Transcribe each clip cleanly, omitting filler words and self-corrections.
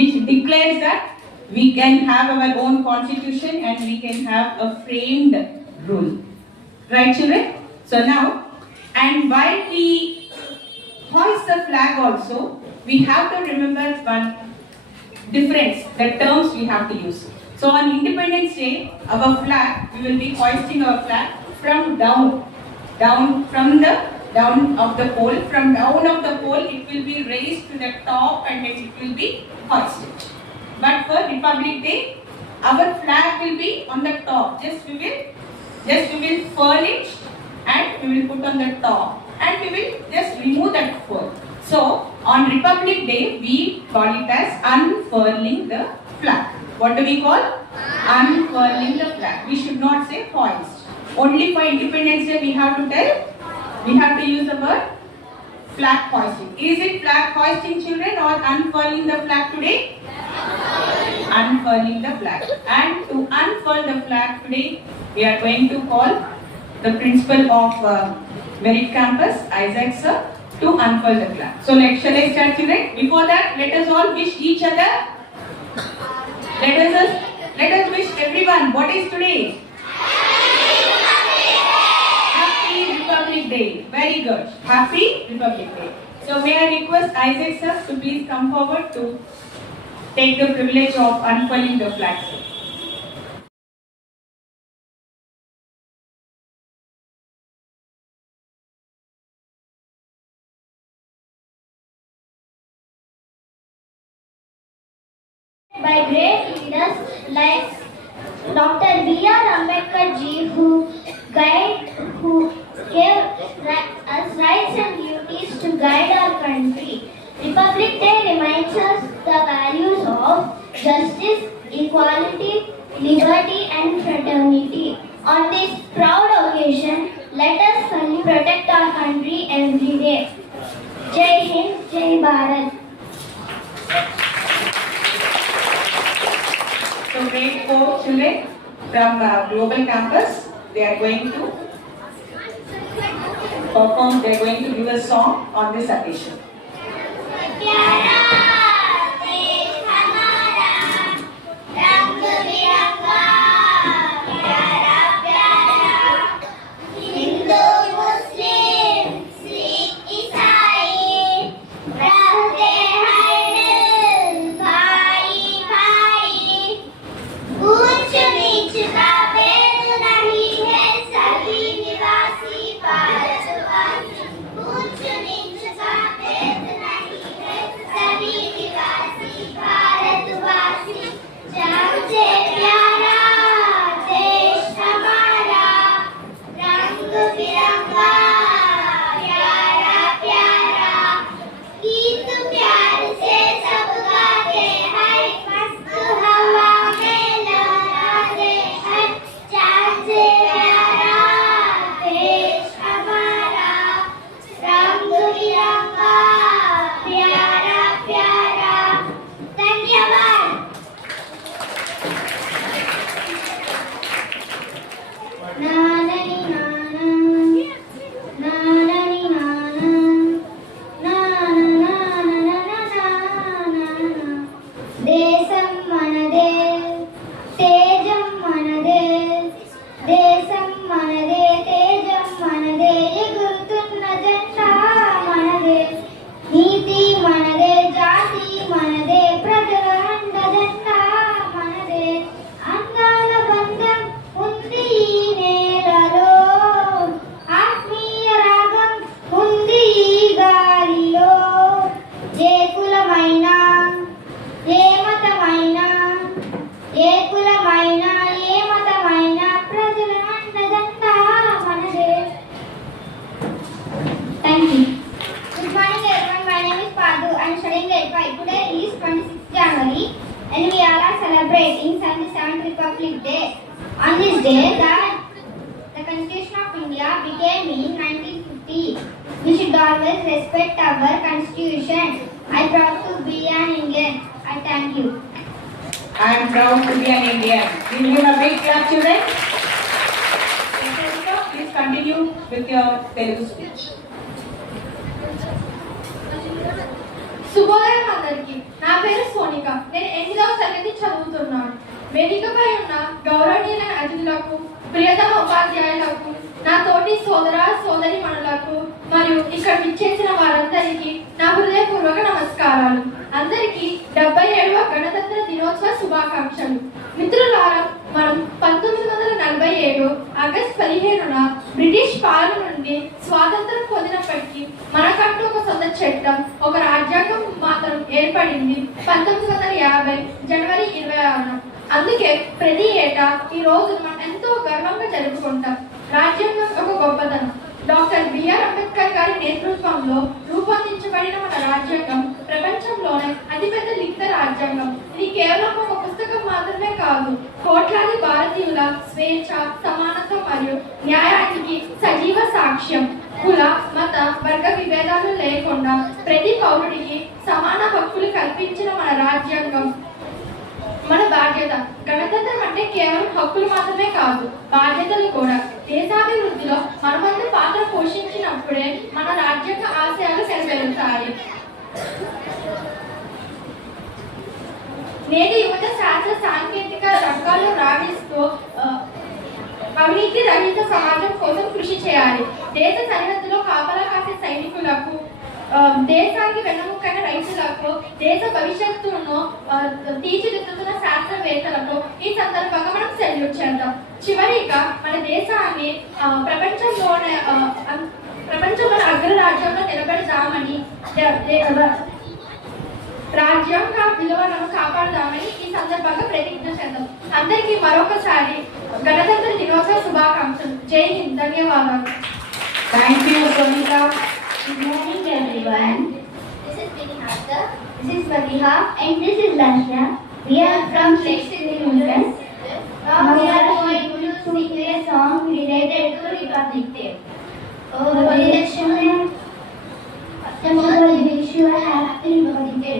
which declares that we can have our own constitution and we can have a framed rule. Right, children? So now, and while we hoist the flag also, we have to remember one difference, the terms we have to use. So on Independence Day, our flag, we will be hoisting our flag from down from the down of the pole. From down of the pole, it will be raised to the top and then it will be hoisted. But for Republic Day, our flag will be on the top. Just we will furl it and we will put on the top and we will just remove that fur. So on Republic Day, we call it as unfurling the flag. What do we call? Unfurling the flag. We should not say hoist. Only for Independence Day we have to tell, we have to use the word flag hoisting. Is it flag hoisting, children, or unfurling the flag today? Unfurling the flag. And to unfurl the flag today, we are going to call the principal of Merit Campus, Isaac sir, to unfurl the flag. So shall I start, children? Before that, let us all wish each other. Let us wish everyone. What is today? Happy Republic Day. Very good. Happy Republic Day. So may I request Isaac sir to please come forward to take the privilege of unfurling the flag, sir. By great leaders like Dr. B.R. Ambedkar ji, who gave us rights and duties to guide our country. Republic Day reminds us the values of justice, equality, liberty and fraternity. On this proud occasion, let us protect our country every day. Jai Hind, Jai Bharat. So grade 4 children from Global Campus, they are going to perform, they are going to give a song on this occasion. and we all are celebrating 77th Republic Day. On this day, the Constitution of India became in 1950. We should always respect our Constitution. I am proud to be an Indian. I thank you. I am proud to be an Indian. Give you a big clap, children. Please continue with your Telugu speech. శుభోదయం అందరికీ. నా పేరు సోనిక. నేను 8వ తరగతి చదువుతున్నాను. వేదికపై ఉన్న గౌరవనీయులైన అతిథులకు, ప్రియతమ ఉపాధ్యాయులకు, నా తోటి సోదర సోదరీమణులకు మరియు ఇక్కడ విచ్చేసిన వారందరికీ నా హృదయపూర్వక నమస్కారాలు. అందరికీ 77వ గణతంత్ర దినోత్సవ శుభాకాంక్షలు. మిత్రులారా, మనం 1947 ఆగస్టు 15న బ్రిటిష్ పాలన నుండి స్వాతంత్రం పొందినప్పటికీ మనకంటూ ఒక సొంత చట్టం, ఒక రాజ్యాంగం మాత్రం ఏర్పడింది 1950 జనవరి 26న. అందుకే ప్రతి ఏటా ఈ రోజు మనం ఎంతో గర్వంగా జరుపుకుంటాం. రాజ్యాంగం ఒక గొప్పతనం. డాక్టర్ బిఆర్ అంబేద్కర్ గారి నేతృత్వంలో రూపొందించబడిన మన రాజ్యాంగం ప్రపంచంలోనే అతిపెద్ద లిఖిత రాజ్యాంగం. ఇది కేవలం ఒక పుస్తకం మాత్రమే కాదు, కోట్లాది భారతీయుల స్వేచ్ఛ, సమానత్వం మరియు న్యాయానికి సజీవ సాక్ష్యం. కుల, మత, వర్గ విభేదాలు లేకుండా ప్రతి పౌరుడికి సమాన హక్కులు కల్పించిన మన రాజ్యాంగం మన బాధ్యత. గణతంత్రం అంటే కేవలం హక్కులు మాత్రమే కాదు, బాధ్యతలు కూడా. దేశాభివృద్ధిలో మనమందరూ పాత్ర పోషించినప్పుడే మన రాజ్యాంగ ఆశయాలు నెరవేరుతాయి. నేటి యువత శాస్త్ర సాంకేతిక రంగాల్లో రాణిస్తూ అవినీతి రహిత సమాజం కోసం కృషి చేయాలి. దేశ సరిహద్దులో కాపలా కాసే సైనికులకు, దేశానికి వెన్నముకైన రైతులకు, దేశ భవిష్యత్తును తీర్చిదిద్దుతున్న శాస్త్రవేత్తలకు ఈ సందర్భంగా మనం సెల్యూట్ చేద్దాం. చివరిగా మన దేశాన్ని ప్రపంచంలో అగ్రరాజ్యంలో నిలబెడదామని, రాజ్యాంగ విలువలను కాపాడదామని ఈ సందర్భంగా ప్రతిజ్ఞ చేద్దాం. అందరికీ మరొకసారి గణతంత్ర దినోత్సవ శుభాకాంక్షలు. జై హింద్. ధన్యవాదాలు. Thank you, Sonika. Good morning, everyone. This is Vinihata. This is Madiha. And this is Lasha. We are from 6th Division. Now we are going to sing a song related to Republic Day. Oh, we wish you a happy Republic Day.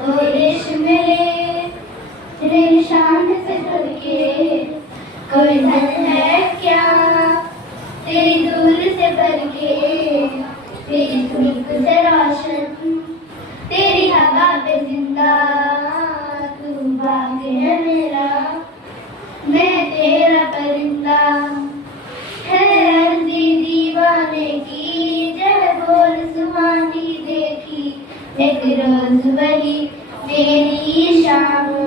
Oh, देश मेरे तेरे निशान से डर के कोई धन है क्या तेरी दूर से बढ़ के, तेरी धूप से रोशन, तेरी हवा पे जिंदा, तू बाग है मेरा, मैं तेरा परिंदा। है अर्जी दीवाने की, जब बोल सुहानी देखी, एक रोज वही मेरी शाम हो।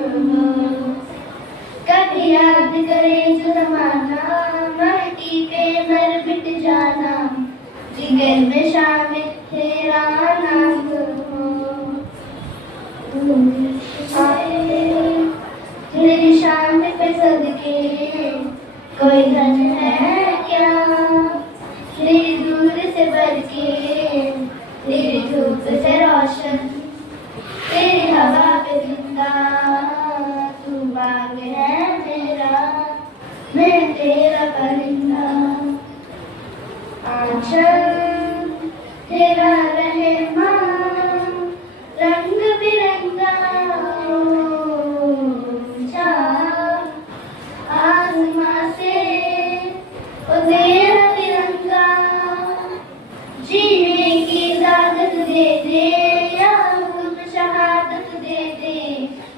कभी याद करे जो जमाना, माटी पे मर मिट जाना, जिगर में शामिल तेरा नाम हो। तेरे निशान पे सदके कोई धन है क्या, तेरी दूर से बढ़ के, तेरी धूप से रोशन, तेरी हवा पे जिंदा, तू बाग है मेरा, मैं तेरा परिंदा। आंचल तेरा रहमान, रंग बिरंगा आसमां से तेरा तिरंगा, जीने की इजाजत दे दे या शहादत दे दे,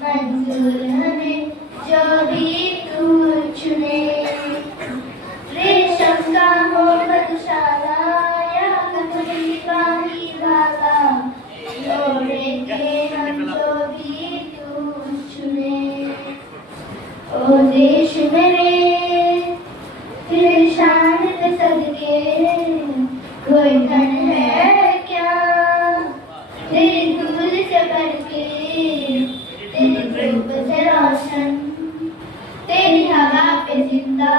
मंजूर हमें जो भी तू चुने। रेशम का हो मधुशाला या ककड़ी का ही भाला, जोड़ेंगे हम जो भी तू चुने। ओ देश मेरे तेरे शान पे सदके कोई धन है क्या, तेरी दूर से बढ़ के, तेरी धूप से रोशन, तेरी हवा पे जिंदा,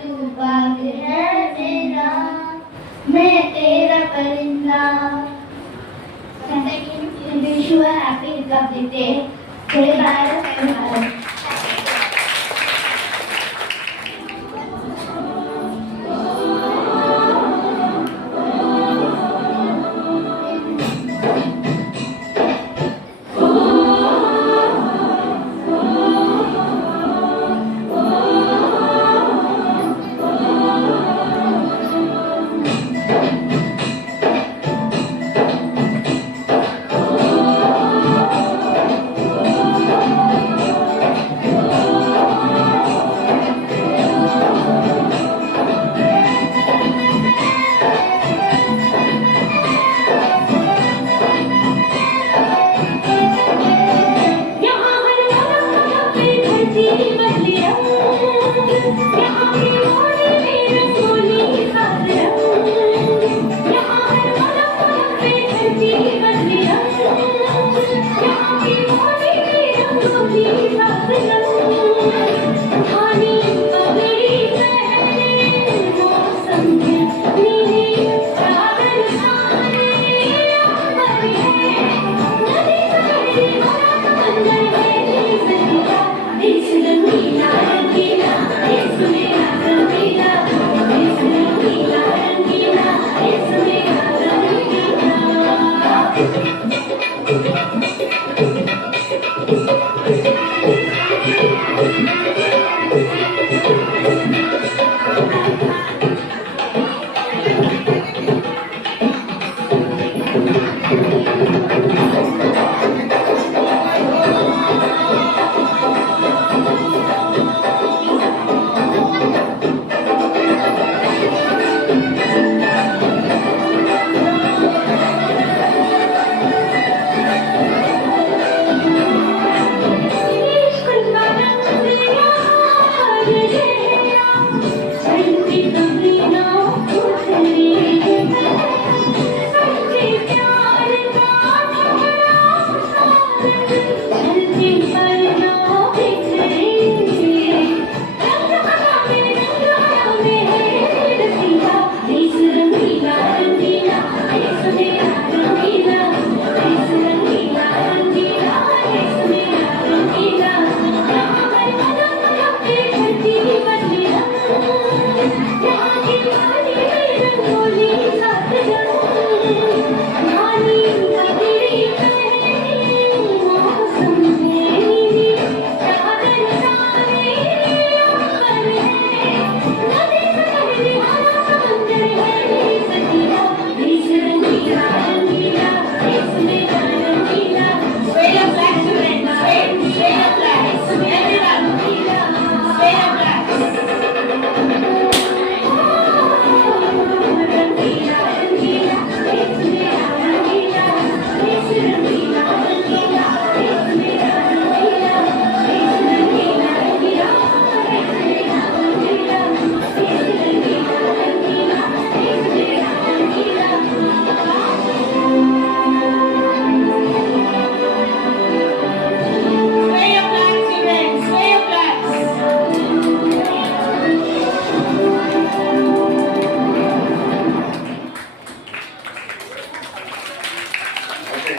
तू बाग है मेरा, मैं तेरा परिंदा। I wish you a happy Republic Day. जय भारत, जय Bharat.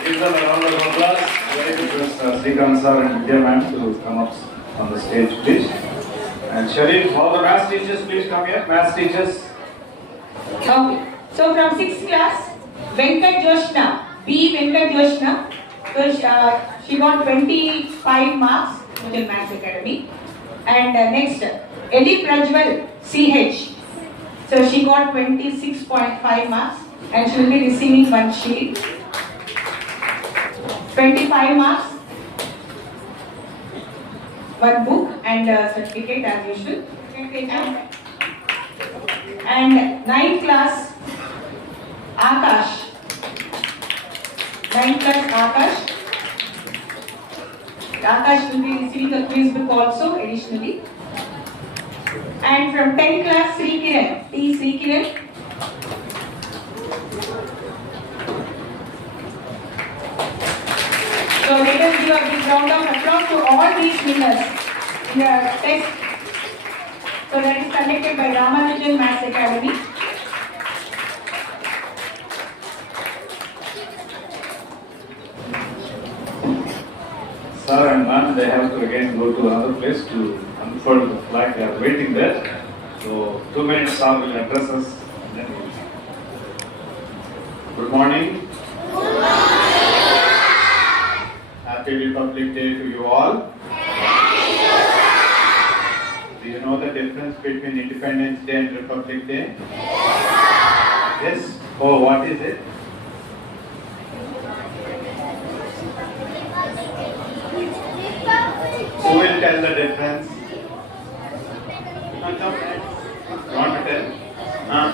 Give them a round of applause. Very good, Mr. Srikanth sir and Vidya ma'am to come up on the stage, please. And Sharif, all the maths teachers, please come here. Maths teachers. Okay. So from 6th class, Venkat Joshna, B. Venkat Joshna. So she got 25 marks in Maths Academy. And next, Eddie Prajwal, CH. So she got 26.5 marks and she will be receiving one sheet. 25 marks, one book and a certificate as usual. And 9th class, Akash. 9th class, Akash. Akash will be receiving a quiz book also additionally. And from 10th class, Sri Kiran, T. Sri Kiran. So let us give a big round of applause to all these winners in the test. So that is conducted by Ramanujan Maths Academy. Sir and ma'am, they have to again go to another place to unfurl the flag. They are waiting there. So 2 minutes, sir will address us. And then good morning. Happy Republic Day to you all. Do you know the difference between Independence Day and Republic Day? Yes. Oh, what is it? Who will tell the difference? You want to tell? Come.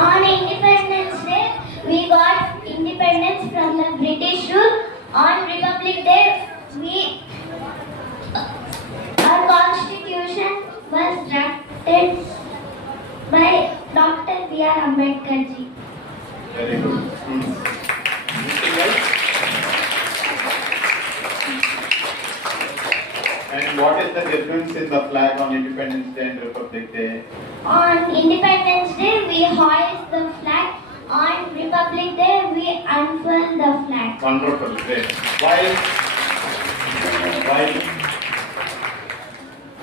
On Independence Day, we got independence from the British rule. On Republic Day, our constitution was drafted by Dr. B.R. Ambedkar ji. Very good. Anything else? And what is the difference in the flag on Independence Day and Republic Day? On Independence Day, we hoist the flag. On Republic Day, we unfurl the flag. Wonderful, great. Why? While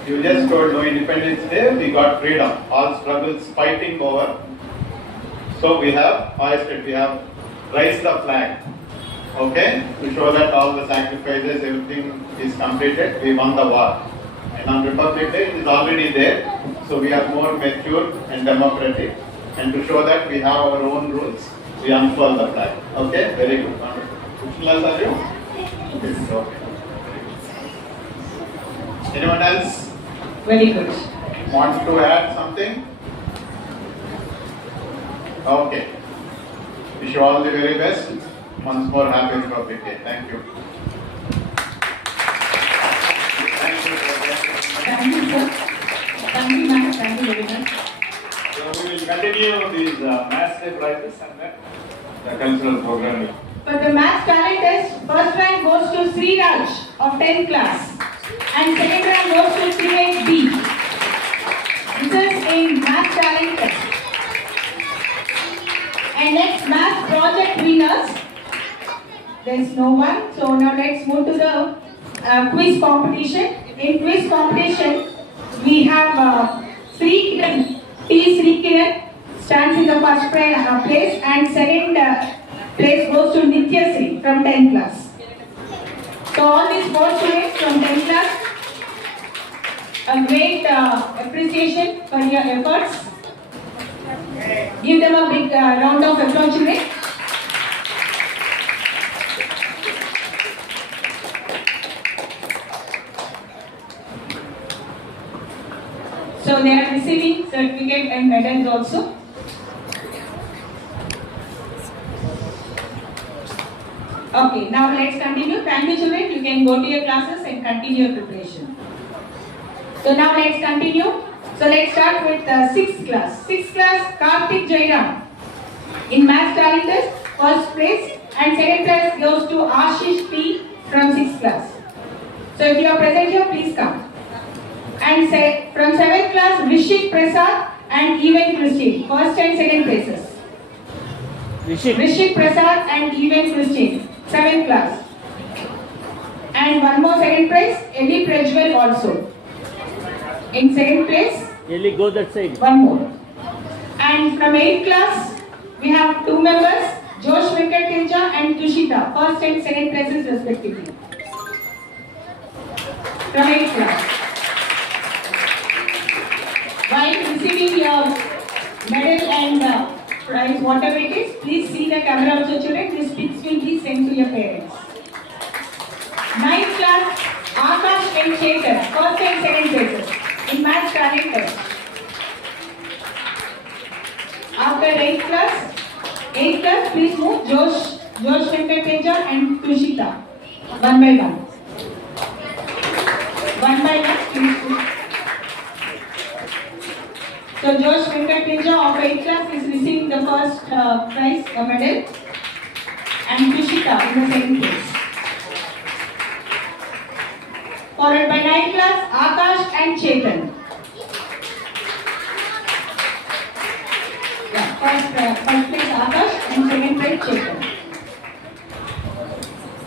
you just told no Independence Day, we got freedom. All struggles fighting over. So we have hoisted, we have raised the flag. Okay? To show that all the sacrifices, everything is completed. We won the war. And on Republic Day, it is already there. So we are more mature and democratic. And to show that we have our own rules, we unfurl the flag. Okay? Very good. Wonderful. Which class are you? Okay. Anyone else Very good. wants to add something? Okay. Wish you all the very best. Once more, happy Republic Day. Thank you. Thank you. Thank you, sir. Thank you, ma'am. Thank you very much. So we will continue these maths day prizes and then the cultural programming. For the maths talent test, first rank goes to Sri Raj of 10th class and second rank goes to Sri B. This is in maths talent test. And next maths project winners. There is no one. So now let's move to the quiz competition. In quiz competition, we have Sri Kiran, T. Sri Kiran stands in the first place and second place goes to Nitya Sri from 10th class. So all these four students from 10th class, a great appreciation for your efforts. Give them a big round of applause today. So they are receiving certificate and medals also. Okay, now let's continue. Thank you, children. You can go to your classes and continue your preparation. So now let's continue. So let's start with 6th class. 6th class, Karthik Jairam. In maths talent test, first place and second place goes to Ashish P from 6th class. So if you are present here, please come. And from 7th class, Rishik Prasad and Even Christine, first and second places. Rishik Prasad and Even Christine, 7th class. And one more second place, Eli Prajwal also. In second place, Eli, go that side. one more. And from 8th class, we have two members, Josh Venkateja and Tushita, first and second places respectively. From 8th class. While receiving your medal and prize, whatever it is, please see the camera also, children. This pics will be sent to your parents. 9th class, Akash and Chetan, first and second places in maths talent test. After 8th class, please move Josh Venkateja and Tushita, one by one. One by one, please move. So Josh Venkateja of 8th class is receiving the first prize, a medal, and Tushita in the second place. Followed by 9th class, Akash and Chetan. Yeah, first place Akash and second place Chetan.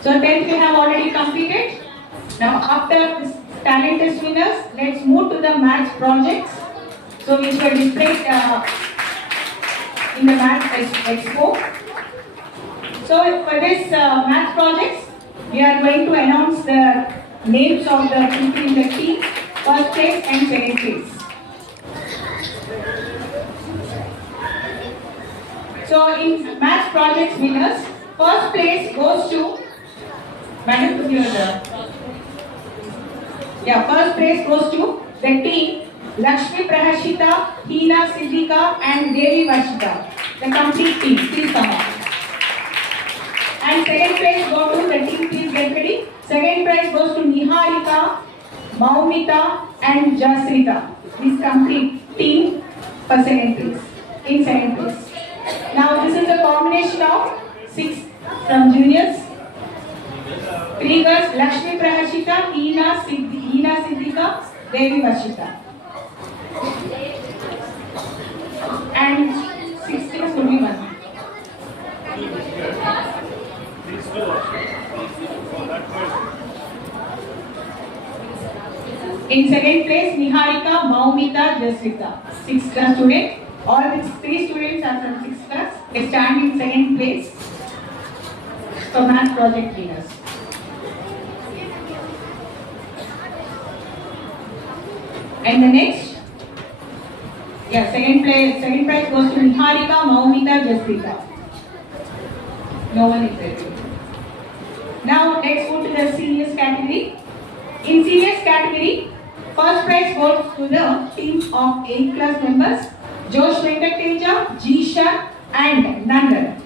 So 10th we have already completed. Now after this talent test winners, let's move to the maths projects. So which were displayed in the math expo. So for this math projects, we are going to announce the names of the people in the team, first place and second place. So in math projects winners, first place goes to Madam. First place goes to the team Lakshmi Prahashita, Hina Siddhika and Devi Vashita. The complete team, please come up. And second place goes to the team, please get ready. Second prize goes to Niharika, Maumita and Jasrita. This complete team for second place. In second place. Now this is a combination of 6 from juniors. 3 girls, Lakshmi Prahashita, Hina Siddhika, Devi Vashita. And 16 should be 1. In second place, Niharika, Maumita, Jasrita. 6th class student. All these 3 students are from 6th class. They stand in second place for math project winners. And the next, second prize goes to Niharika, Maumita, Jasrita. No one is there. Now let's go to the seniors category. In seniors category, first prize goes to the team of 8th class members, Josh Venkateja, Jisha and Nandan.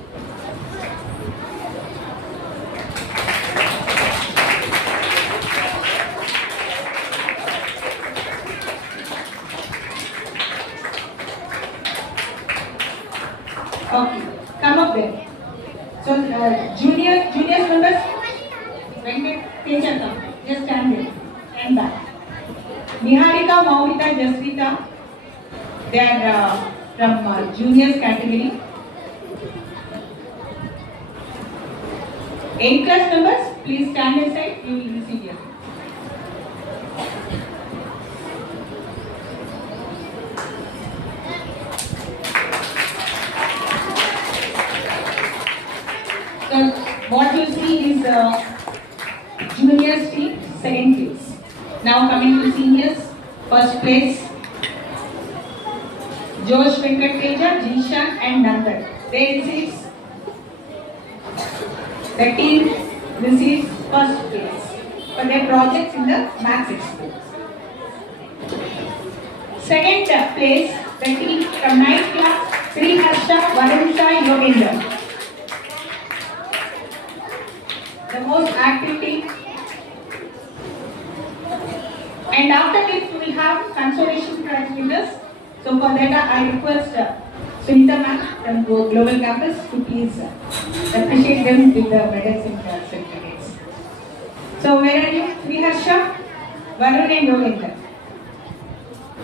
Okay, come up there. So juniors members, Venkateja come. Just stand there. Stand back. Niharika, Maumita, Jasrita. They are from juniors category. 8th class members, please stand aside. You will receive your. So what you see is juniors team, second place. Now coming to seniors, first place, Josh Venkateja, Jishan and Nandan. They receive, the team receives first place for their projects in the maths expo. Second place, the team from 9th class, Sri Harsha, Varun Sai, Yogendra. The most active team. And after this, we will have consolation prize winners. So for that, I request Sunita ma'am from Global Campus to please appreciate them with the medals and certificates. So where are you? Sri Harsha, Varun and Yogendra.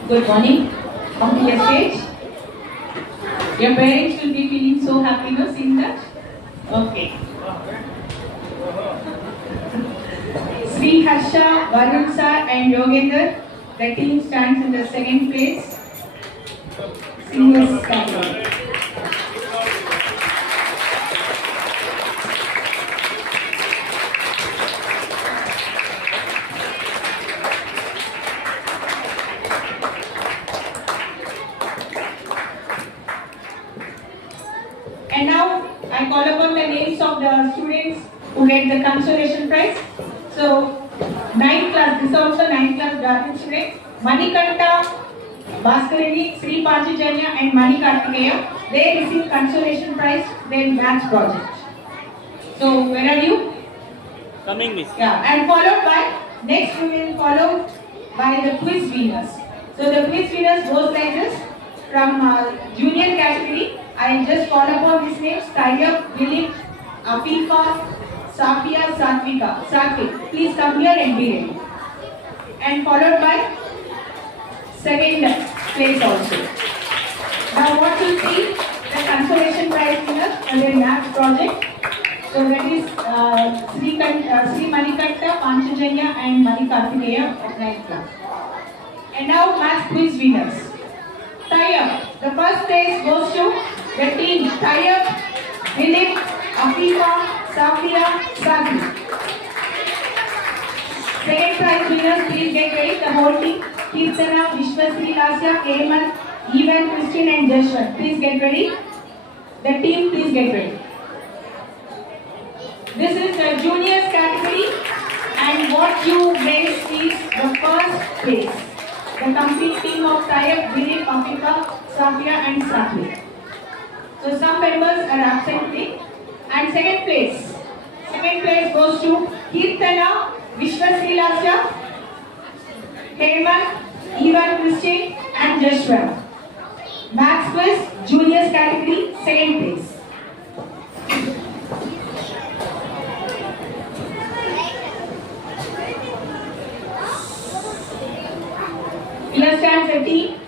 Good morning. Come to your stage. Your parents will be feeling so happy to seeing that. Okay. Sri Harsha, Varun sir and Yogendra, the team stands in the second place. Seniors category. And now I call upon the names of the students who get the consolation prize. So 9th class, this is also 9th class graduate student, Manikanta, Bhaskarini, Sri Panchajanya and Mani Kartikeya. They receive consolation prize their maths project. So where are you? Coming, miss. Yeah, and followed by, next we will follow by the quiz winners. So the quiz winners goes like this. From junior category, I will just call upon these names: Tayyab, Dilip, Afifa, Safia, Satvika. Satvik, please come here and be ready. And followed by second place also. Now what you see, the consolation prize winners for their maths project. So that is Sri Manikanta, Panchajanya and Mani Kartikeya of 9th class. And now maths quiz winners. Tayyab, the first place goes to the team Tayyab, Dilip, Afifa, Safia, Satvik. Second prize winners, please get ready. The whole team: Kirtana, Vishwasri, Lasya, Hemant, Evan, Christian and Jashwant. Please get ready. The team, please get ready. This is the juniors category, and what you raise is the first place. The complete team of Tayyab, Dilip, Afifa, Safia and Satvik. So some members are absent today. And second place goes to Kirtana, Vishwasri Lasya, Hemant, Evan, Christian and Joshua. Maths quiz, juniors category, second place. Here stands the team: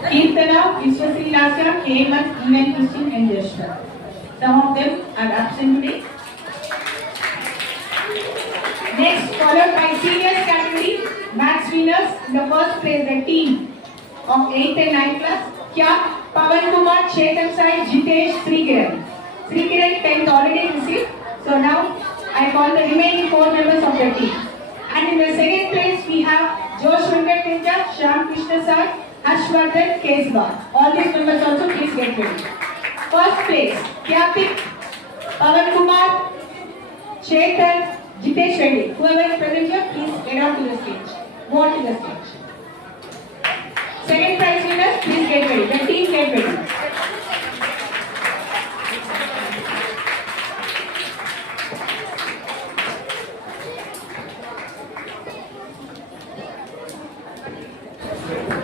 Kirtana, Vishwasri Lasya, Hemant, Evan, Christian and Joshua. Some of them are absent today. Next, followed by seniors category. maths winners in the first place, the team of 8th and 9th class. Kya? Pavan Kumar, Chetan Sai, Jitesh, Srikiran. Srikiran 10th already received. So now I call the remaining 4 members of the team. And in the second place we have Josh Venkateja, Shyam Krishna Sai, Harshvardhan, Keswa. All these members also please get ready. First place, kya pick? Pavan Kumar, Chetan, Jitesh Reddy. Whoever is present here, please get on to the stage. Go on to the stage. Second prize winners, please get ready. The team get ready.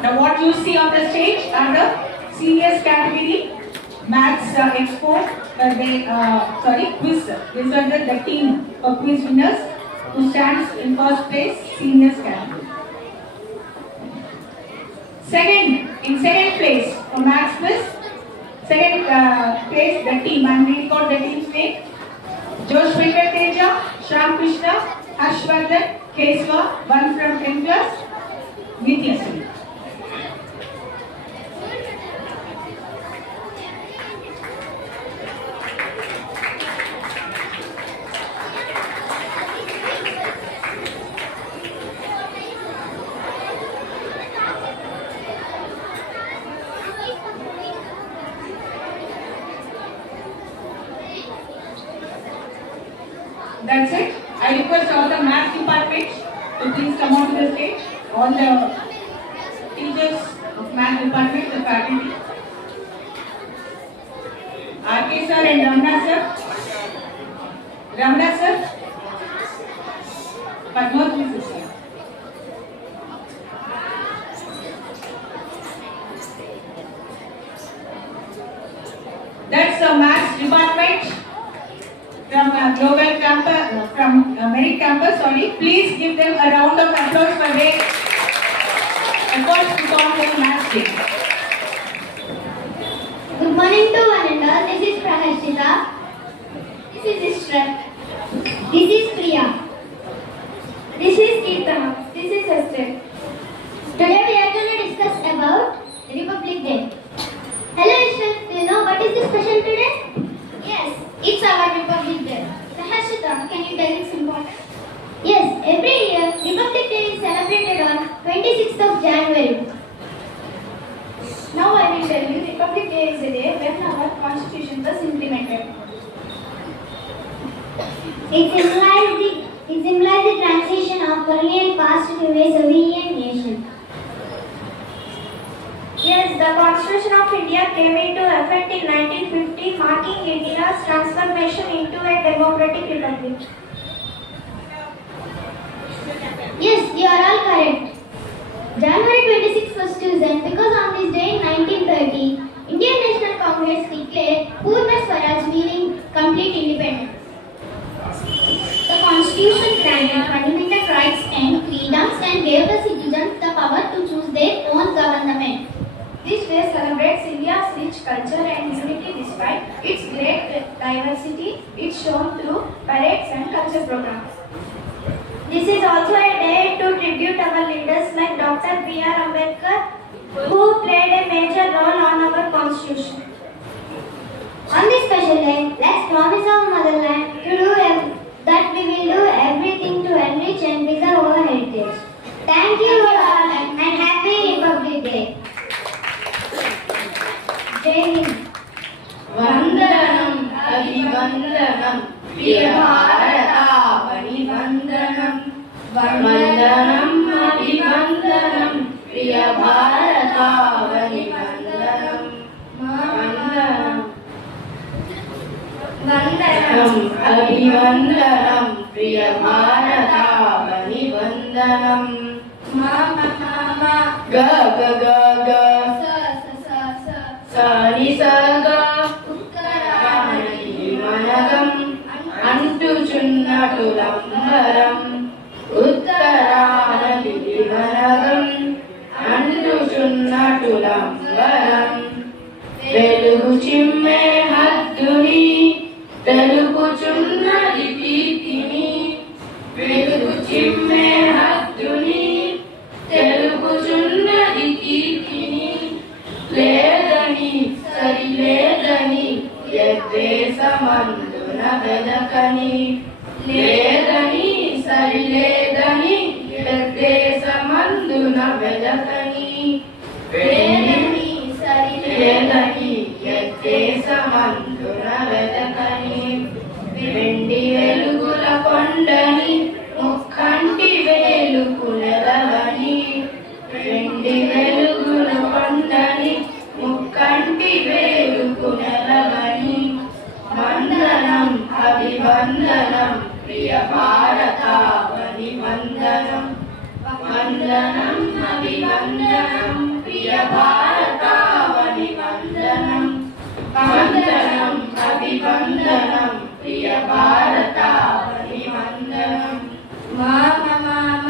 Now what you see on the stage are the seniors category maths export. Quiz. These are the team of quiz winners who stands in first place, seniors category. In second place for maths quiz, second place the team. I am reading out the team's name: Josh Venkateja, Shyam Krishna, Harshvardhan, Keswa, one from 10th class, Vidyasri. That's it. I request all the maths department to please come on to the stage. All the teachers of maths department, the faculty. RK sir and Ramna sir. Ramna sir. Padmot is here. That's the maths department. From Global Campus, from Merit Campus, please give them a round of applause for their efforts to form their maths team. Good morning to one and all. This is Prahashita. This is Ishrat. This is Priya. This is Kirtana. This is Esther. Today we are going to discuss about Republic Day. Hello Ishrat, do you know what is the special today? Yes, it's our Republic Day. Prahashita, can you tell us important? Yes, every year Republic Day is celebrated on 26th of January. Now I will tell you, Republic Day is the day when our constitution was implemented. It symbolizes the transition of colonial past to a Soviet nation. Yes, the Constitution of India came into effect in 1950, marking India's transformation into a democratic republic. Yes, you are all correct. January 26 was chosen because on this day in 1930, Indian National Congress declared Purna Swaraj, meaning complete independence. The Constitution granted fundamental rights and freedoms and gave the citizens the power to choose their own government. This day celebrates India's rich culture and unity despite its great diversity. It's shown through parades and culture programs. This is also a day to tribute our leaders like Dr. B.R. Ambedkar, who played a major role on our constitution. On this special day, let's promise our motherland that we will do everything to enrich and preserve our heritage. Thank you all and happy Republic Day. Jai Hind. Vandanam, Abhivandanam, Priya Bharatavani Vandanam. Vandanam, Abhivandanam, Priya Bharatavani Vandanam. Vandanam. Vandanam, Abhivandanam, Priya Bharatavani Vandanam. Mama, mama, ga ga ga ga, sa sa sa sa, sa ni sa ga, uttarani managam, antu chunnatulambaram, uttarani managam, antu chunnatulambaram. Velugu chimme hadduni, తెలుపుచున్నది కీర్తిని. వెలుగు చిమ్మే హద్దుని, వెదకని వేలని సరిలేదని ఎత్తేసమందున వెదకని వెండి వెలుగుల కొండని ముక్కంటి వేలుకు నెలవని వెండి వెలుగుల కొండని ముక్కంటి వేలుకు నెలవని వందనం అభివందనం ప్రియ భారతావని వందనం వందనం అభివందనం ప్రియ భారతావని వందనం వందనం అభివందనం ప్రియ భారతావని వందనం మామ మామ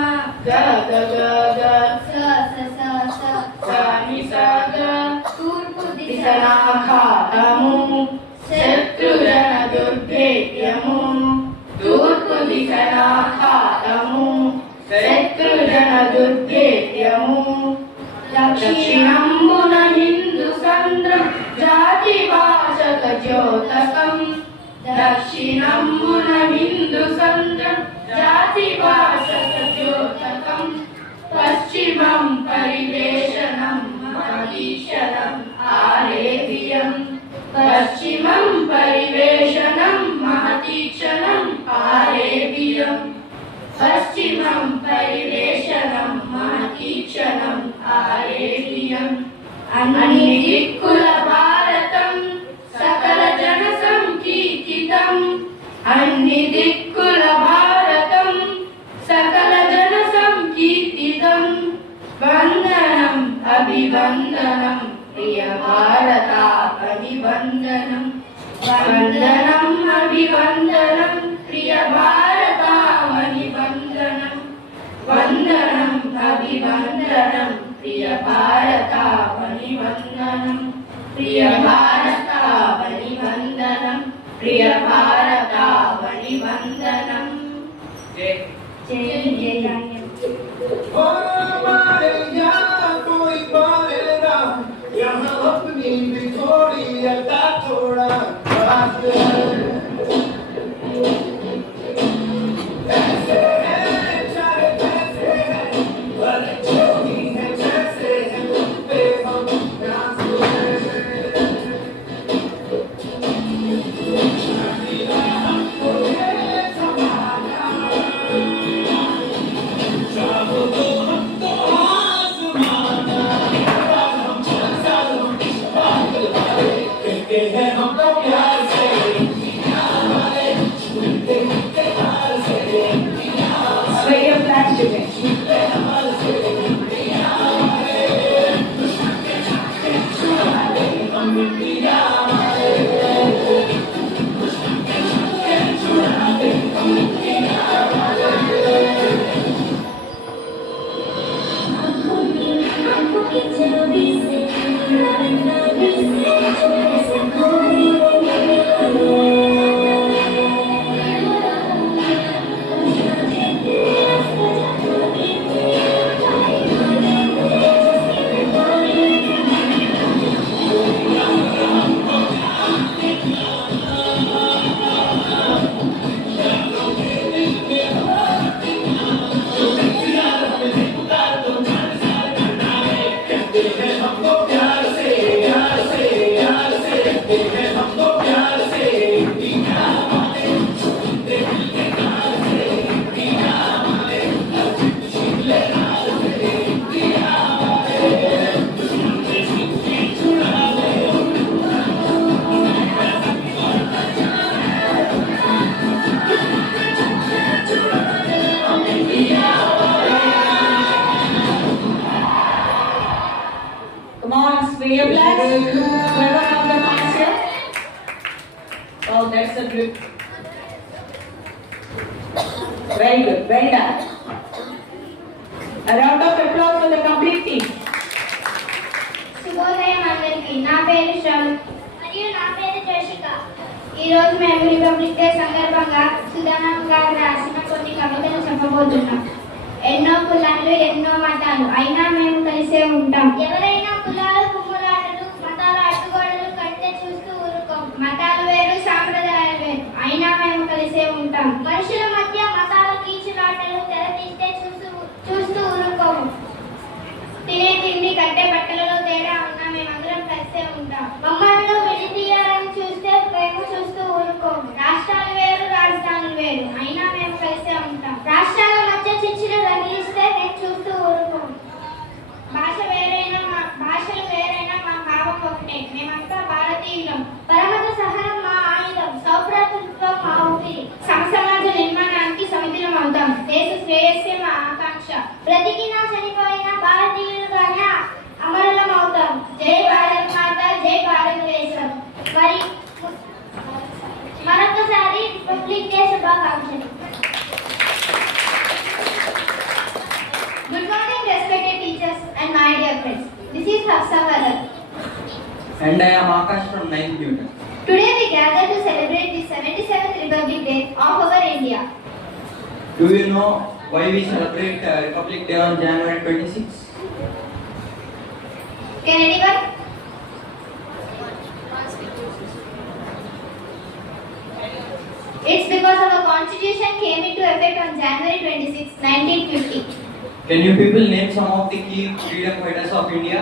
గగ గగ స స స స సాని సగ తూర్పు దిశనాఖాతము శత్రుజన దుర్భేద్యము తూర్పు దిశనాఖాతము శత్రుజన దుర్భేద్యము దక్షిణంబున హిందూ సంద్రం జాతి భాషక జ్యోతకం దక్షిణంబున హిందూ సంద్రం జాతి భాషక జ్యోతకం పశ్చిమం పరివేషణం మహీషణం ఆరేభియం పశ్చిమం పరివేషణం మహతీక్షణం ఆరేభియం పశ్చిమం పరివేషణం మహతీక్షణం ఆరేభియం అన్ని దిక్కుల భారతం సకల జన సంకీర్తితం అన్ని దిక్కుల భారతం సకల జన సంకీర్తితం వందనం అభివందనం ప్రియ భారతావని వందనం వందనం అభివందనం ప్రియ భారతావని వందనం వందనం అభివందనం ప్రియ భారతావని వందనం ప్రియ భారతావని వందనం ప్రియ భారతావని వందనం జై జై कोई पालेगा यहाँ अपनी भी थोड़ी अदा थोड़ा बात ऐसे है चाहे जैसे है पर जो ही है जैसे है तुम पे हम नाज Sway your flag, children. Come on, sway your flags. Whoever have the flags here. Oh, that's a good. Very good, very done. A round of applause for the complete team. శుభోదయం అందరికీ. నా పేరు శ్రవణ్ మరియు నా పేరు జోషిక. ఈరోజు మేము రిపబ్లిక్ డే సందర్భంగా సుధానం గారు రాసిన కొన్ని కవితలు చెప్పబోతున్నాం. ఎన్నో కులాలు ఎన్నో మతాలు అయినా మేము కలిసే ఉంటాం. ఎవరైనా కులాలు కుమ్ములాటలు మతాల అడ్డుగోడలు కట్టే చూస్తూ ఊరుకోం. మతాలు వేరు సాంప్రదాయాలు వేరు అయినా మేము కలిసే ఉంటాం. మనుషుల మధ్య మతాల కీచులాటలు తెరతీస్తే చూస్తూ ఊరుకోము. విజయ శుభాకాంక్షలు. Good morning, respected teachers and my dear friends. This is Hafsa Fazal. And I am Akash from 9th Newton. Today we gather to celebrate the 77th Republic Day of our India. Do you know why we celebrate Republic Day on January 26th? Can anyone? It's because our constitution came into effect on January 26, 1950. Can you people name some of the key freedom fighters of India?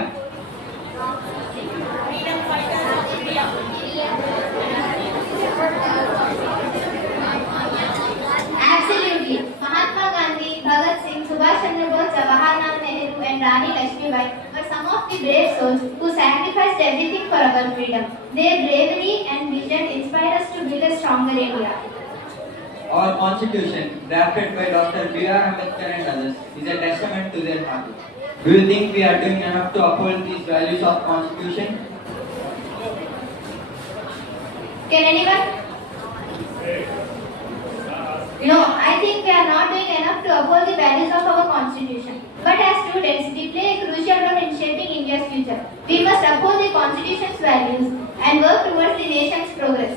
Absolutely. Mahatma Gandhi, Bhagat Singh, Subhash Chandra Bose, Jawaharlal Nehru and Rani Lakshmibai were some of the brave souls who sacrificed everything for our freedom. Their bravery and vision inspire us to build a stronger India. Our constitution, drafted by Dr. B.R. Ambedkar and others, is a testament to their hard work. Do you think we are doing enough to uphold these values of constitution? Can anyone? No, I think we are not doing enough to uphold the values of our constitution. But as students, we play a crucial role in shaping India's future. We must uphold the constitution's values and work towards the nation's progress.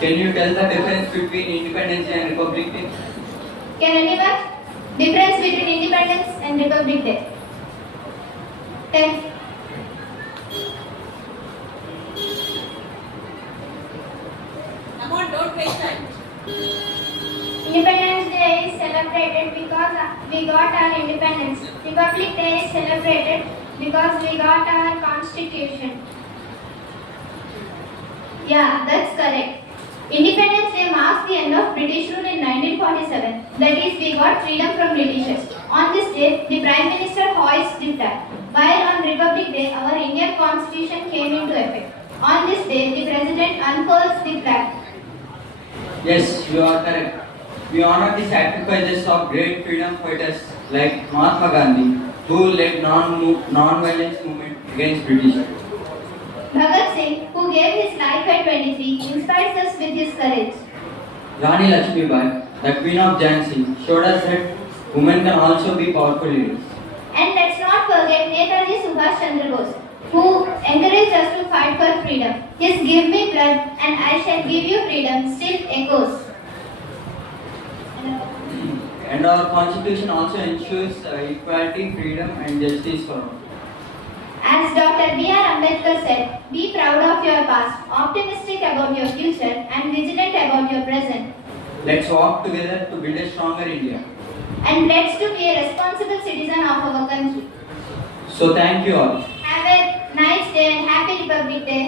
Can you tell the difference between Independence Day and Republic Day? Can anyone? Difference between Independence and Republic Day. 10. Come on, don't waste time. Independence Day is celebrated because we got our independence. Republic Day is celebrated because we got our constitution. Yeah, that's correct. Independence Day marks the end of British rule in 1947. That is, we got freedom from Britishers. On this day, the Prime Minister hoists the flag. While on Republic Day, our Indian Constitution came into effect. On this day, the President unfurls the flag. Yes, you are correct. We honor the sacrifices of great freedom fighters like Mahatma Gandhi, who led non-violence movement against British. Bhagat Singh, who gave his life at 23, inspires us with his courage. Rani Lakshmibai, the Queen of Jhansi, showed us that women can also be powerful leaders. And let's not forget Netaji Subhash Chandra Bose, who encouraged us to fight for freedom. His "Give me blood and I shall give you freedom" still echoes. And our constitution also ensures equality, freedom and justice for all. As Dr. B.R. Ambedkar said, be proud of your past, optimistic about your future and vigilant about your present. Let's walk together to build a stronger India. And let's to be a responsible citizen of our country. So thank you all. Have a nice day and happy Republic Day.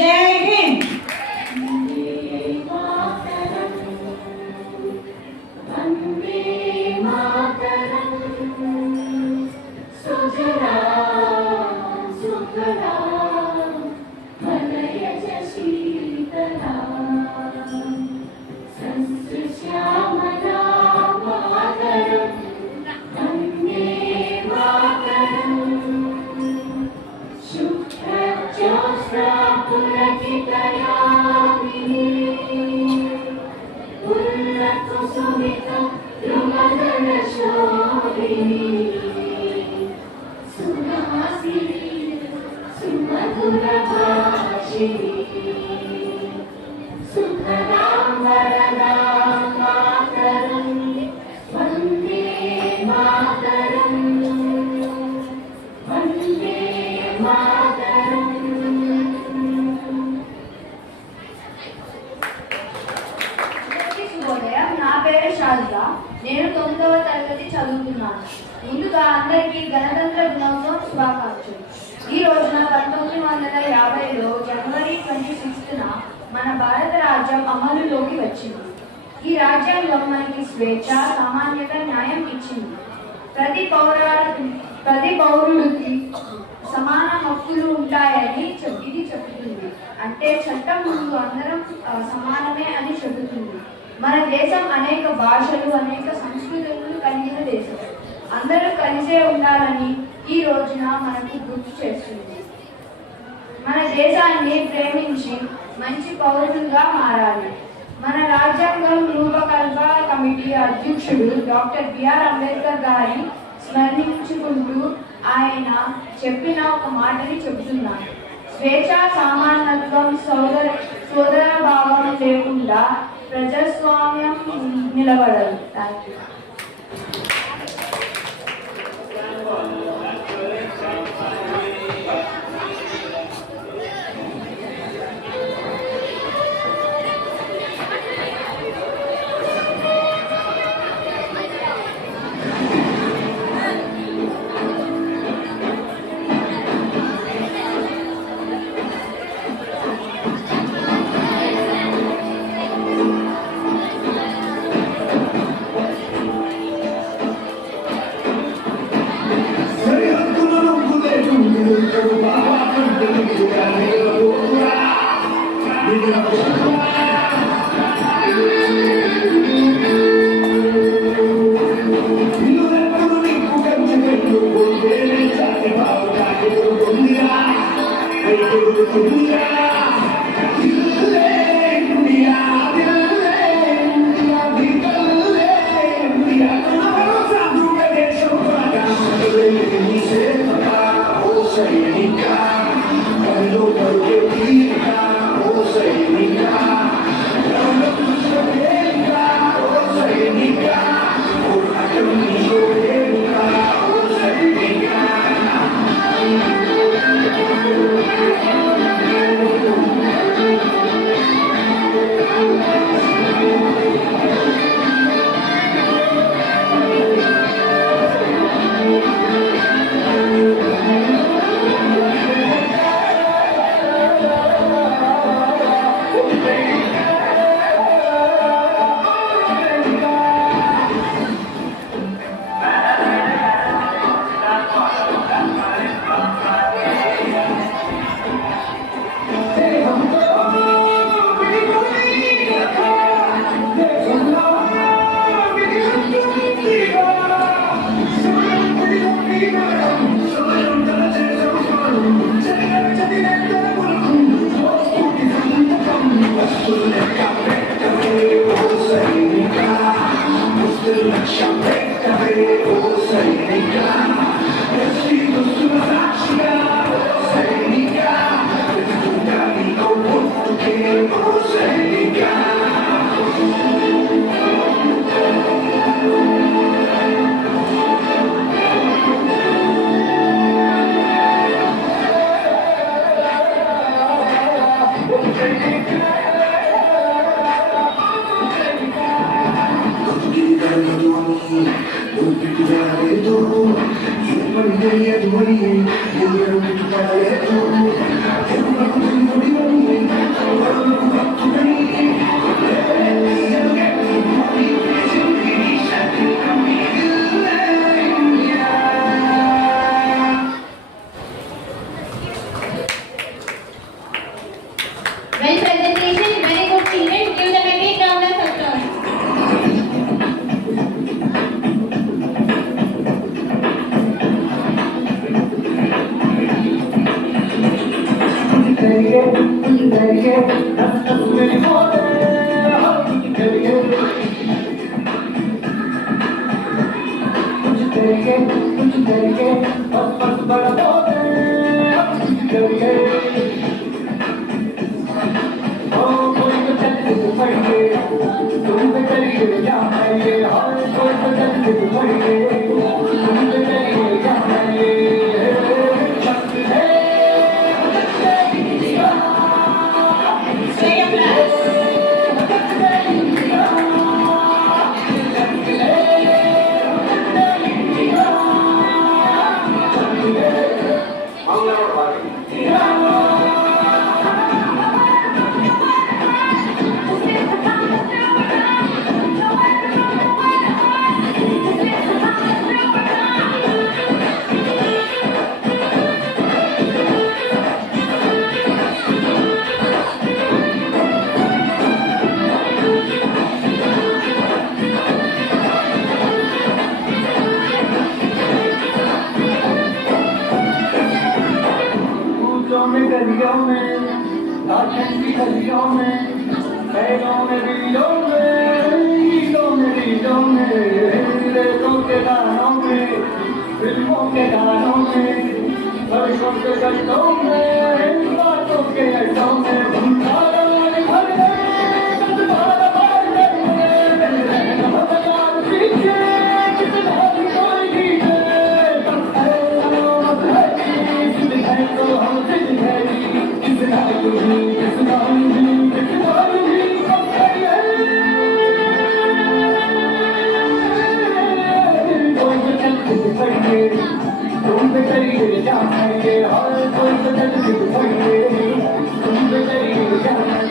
Jai Hind. నా పేరు శారద. నేను 9వ తరగతి చదువుతున్నాను. ముందుగా అందరికీ గణతంత్ర దినోత్సవం శుభాకాంక్షలు. ఈ రోజున 1950లో జనవరి 26న మన భారత రాజ్యం అమలులోకి వచ్చింది. ఈ రాజ్యాంగం మనకి స్వేచ్ఛ, సామాన్యత, న్యాయం ఇచ్చింది. ప్రతి పౌరుడికి సమాన హక్కులు ఉంటాయని ఇది చెబుతుంది. అంటే చట్టం ముందు అందరం సమానమే అని చెబుతుంది. మన దేశం అనేక భాషలు, అనేక సంస్కృతులను కలిగిన దేశం. అందరూ కలిసే ఉండాలని ఈ రోజున మనకు గుర్తు చేస్తుంది. మన దేశాన్ని ప్రేమించి మంచి పౌరులుగా మారాలి. మన రాజ్యాంగం రూపకల్ప కమిటీ అధ్యక్షుడు డాక్టర్ బిఆర్ అంబేద్కర్ గారిని స్మరించుకుంటూ ఆయన చెప్పిన ఒక మాటని చెబుతున్నాను. స్వేచ్ఛ, సమానత్వం, సోదర భావం లేకుండా ప్రజాస్వామ్యం నిలబడదు. Thank you. Absolutely. करिए कुछ करिए दस मेरी बोले कुछ करिए बस बस बड़ा बोले कुछ करिए ओ कोई तो चल के पड़िए तुम पे चलिए जाइए हर कोई तो चल के पड़िए तुम पे चलिए जाइए Say a plan. गलियों में लाशन की गलियों में पैरों में रीलों में रेतों के गानों में फिल्मों के गानों में सड़कों के गड्ढों में बातों के अड्डों में तुम पे चलिए जाइए हर कोई तो चल के पड़िए तुम पे चलिए जाइए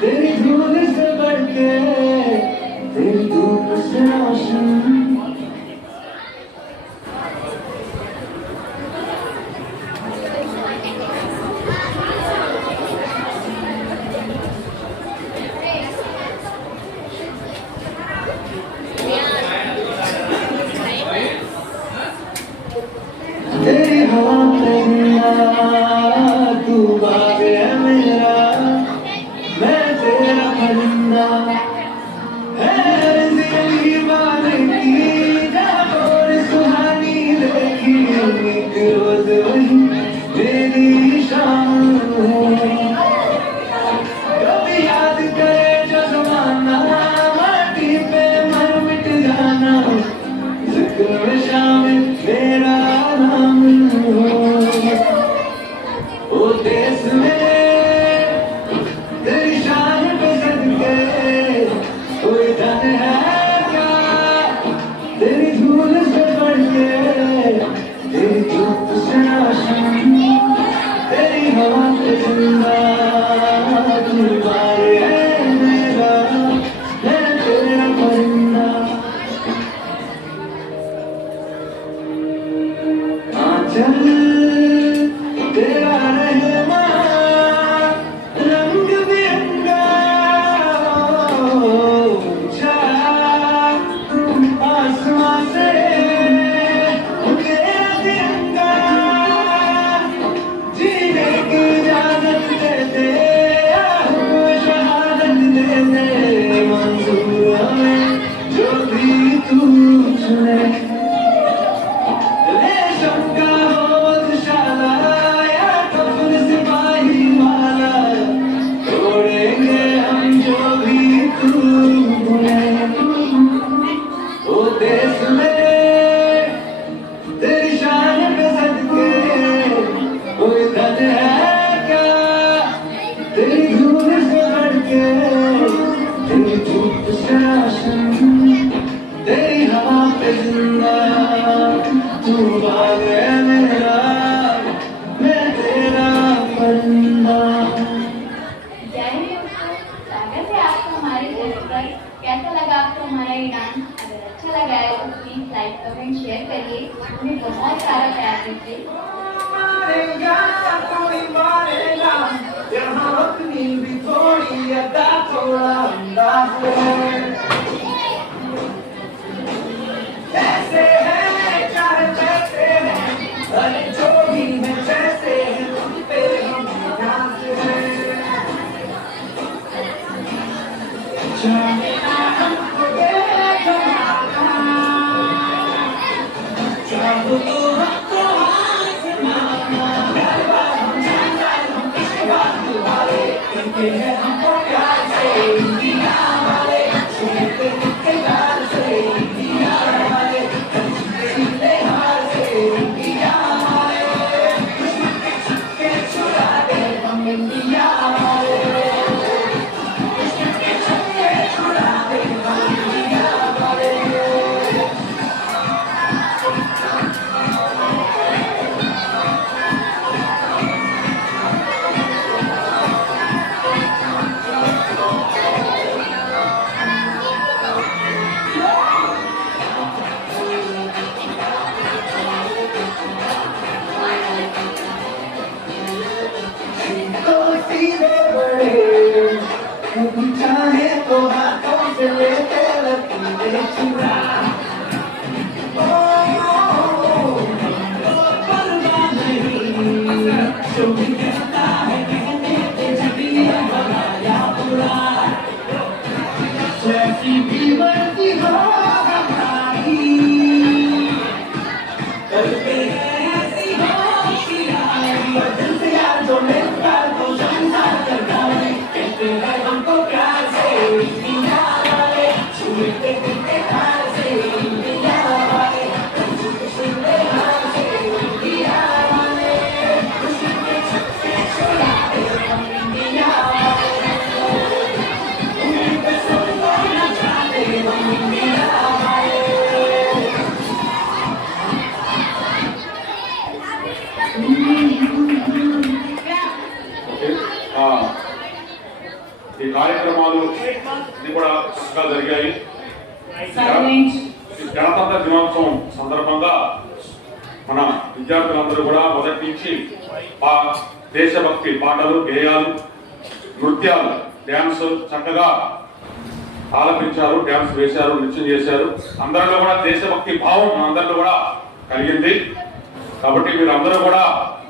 तेरी धूल से बढ़ के तेरी धूप से रोशन तेरी हवा तेरा तू बाग है मेरा मैं तेरा परिंदा है जिंदगी वाली और सुहानी देखी एक रोज वही मेरी शाम है कभी याद करे जो जमाना माटी पे मर मिट जाना जिक्र में शामिल मेरा नाम हो तू भाग है मेरा, मैं तेरा बंदा। जय हिंद दोस्तों, स्वागत है आपका हमारे चैनल पर। कैसा लगा आपको हमारा ये डांस? अगर अच्छा लगा है तो प्लीज लाइक कमेंट शेयर करिए, हमें बहुत सारा प्यार दीजिए। मारेगा कोई मारेगा, यहाँ अपनी भी थोड़ी अदा थोड़ा अंदाज है। ऐसे हैं चाहे जैसे हैं, अरे जो भी है जैसे हैं, तुम पे हम ध्यान से हैं। जाने ना हमको ये जमाना, चाहो तो हमको आसमाना। हर बार हम जान जाए हम किसी बात वाले, कहते हैं हमको प्यार से इंडिया वाले, सुनते कितने प्यार से इंडिया वाले, सीधे हार से इंडिया वाले, दुश्मन के छक्के छुड़ा दे हम इंडिया वाले, दुश्मन के छक्के छुड़ा दे हम इंडिया वाले। तो सीधे बड़े, कभी चाहे तो हाथों से लेते लकीरें चुरा। परवाह नहीं, जो भी कहता है कहने के जबी बनाया पूरा। जैसी भी मर्जी हो हमारी, करते हैं ऐसी होशियारी, और दिल से यार जो प्यार को संसार करता है, कहते हैं हमको प्यार से इंडिया वाले, छूते कितने प्यार से इंडिया वाले, छूते हार से इंडिया वाले, दुश्मन के छक्के छुड़ा दे हम इंडिया वाले, उन्हीं पे सबको नचा दे हम इंडिया वाले। ఈ కార్యక్రమాలు ఇది కూడా చక్కగా జరిగాయి. Silent. ఈ గణతంత్ర దినోత్సవం సందర్భంగా మన విద్యార్థులందరూ కూడా మొదటి నుంచి ఆ దేశభక్తి పాటలు, గేయాలు, నృత్యాలు, డ్యాన్స్ చక్కగా ఆలపించారు, డ్యాన్స్ వేశారు, నృత్యం చేశారు. అందరిలో కూడా దేశభక్తి భావం అందరిలో కూడా కలిగింది. కాబట్టి మీరు అందరూ కూడా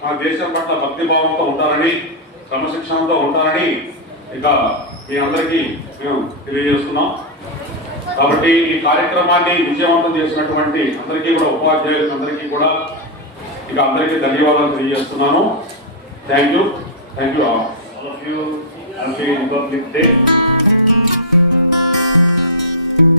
మన దేశం పట్ల భక్తి భావంతో ఉంటారని, క్రమశిక్షణతో ఉంటారని ఇక మీ అందరికీ మేము తెలియజేస్తున్నాం. కాబట్టి ఈ కార్యక్రమాన్ని విజయవంతం చేసినటువంటి అందరికీ కూడా, ఉపాధ్యాయులకు అందరికీ కూడా ఇక అందరికీ ధన్యవాదాలు తెలియజేస్తున్నాను. Thank you all of you. Happy republic day.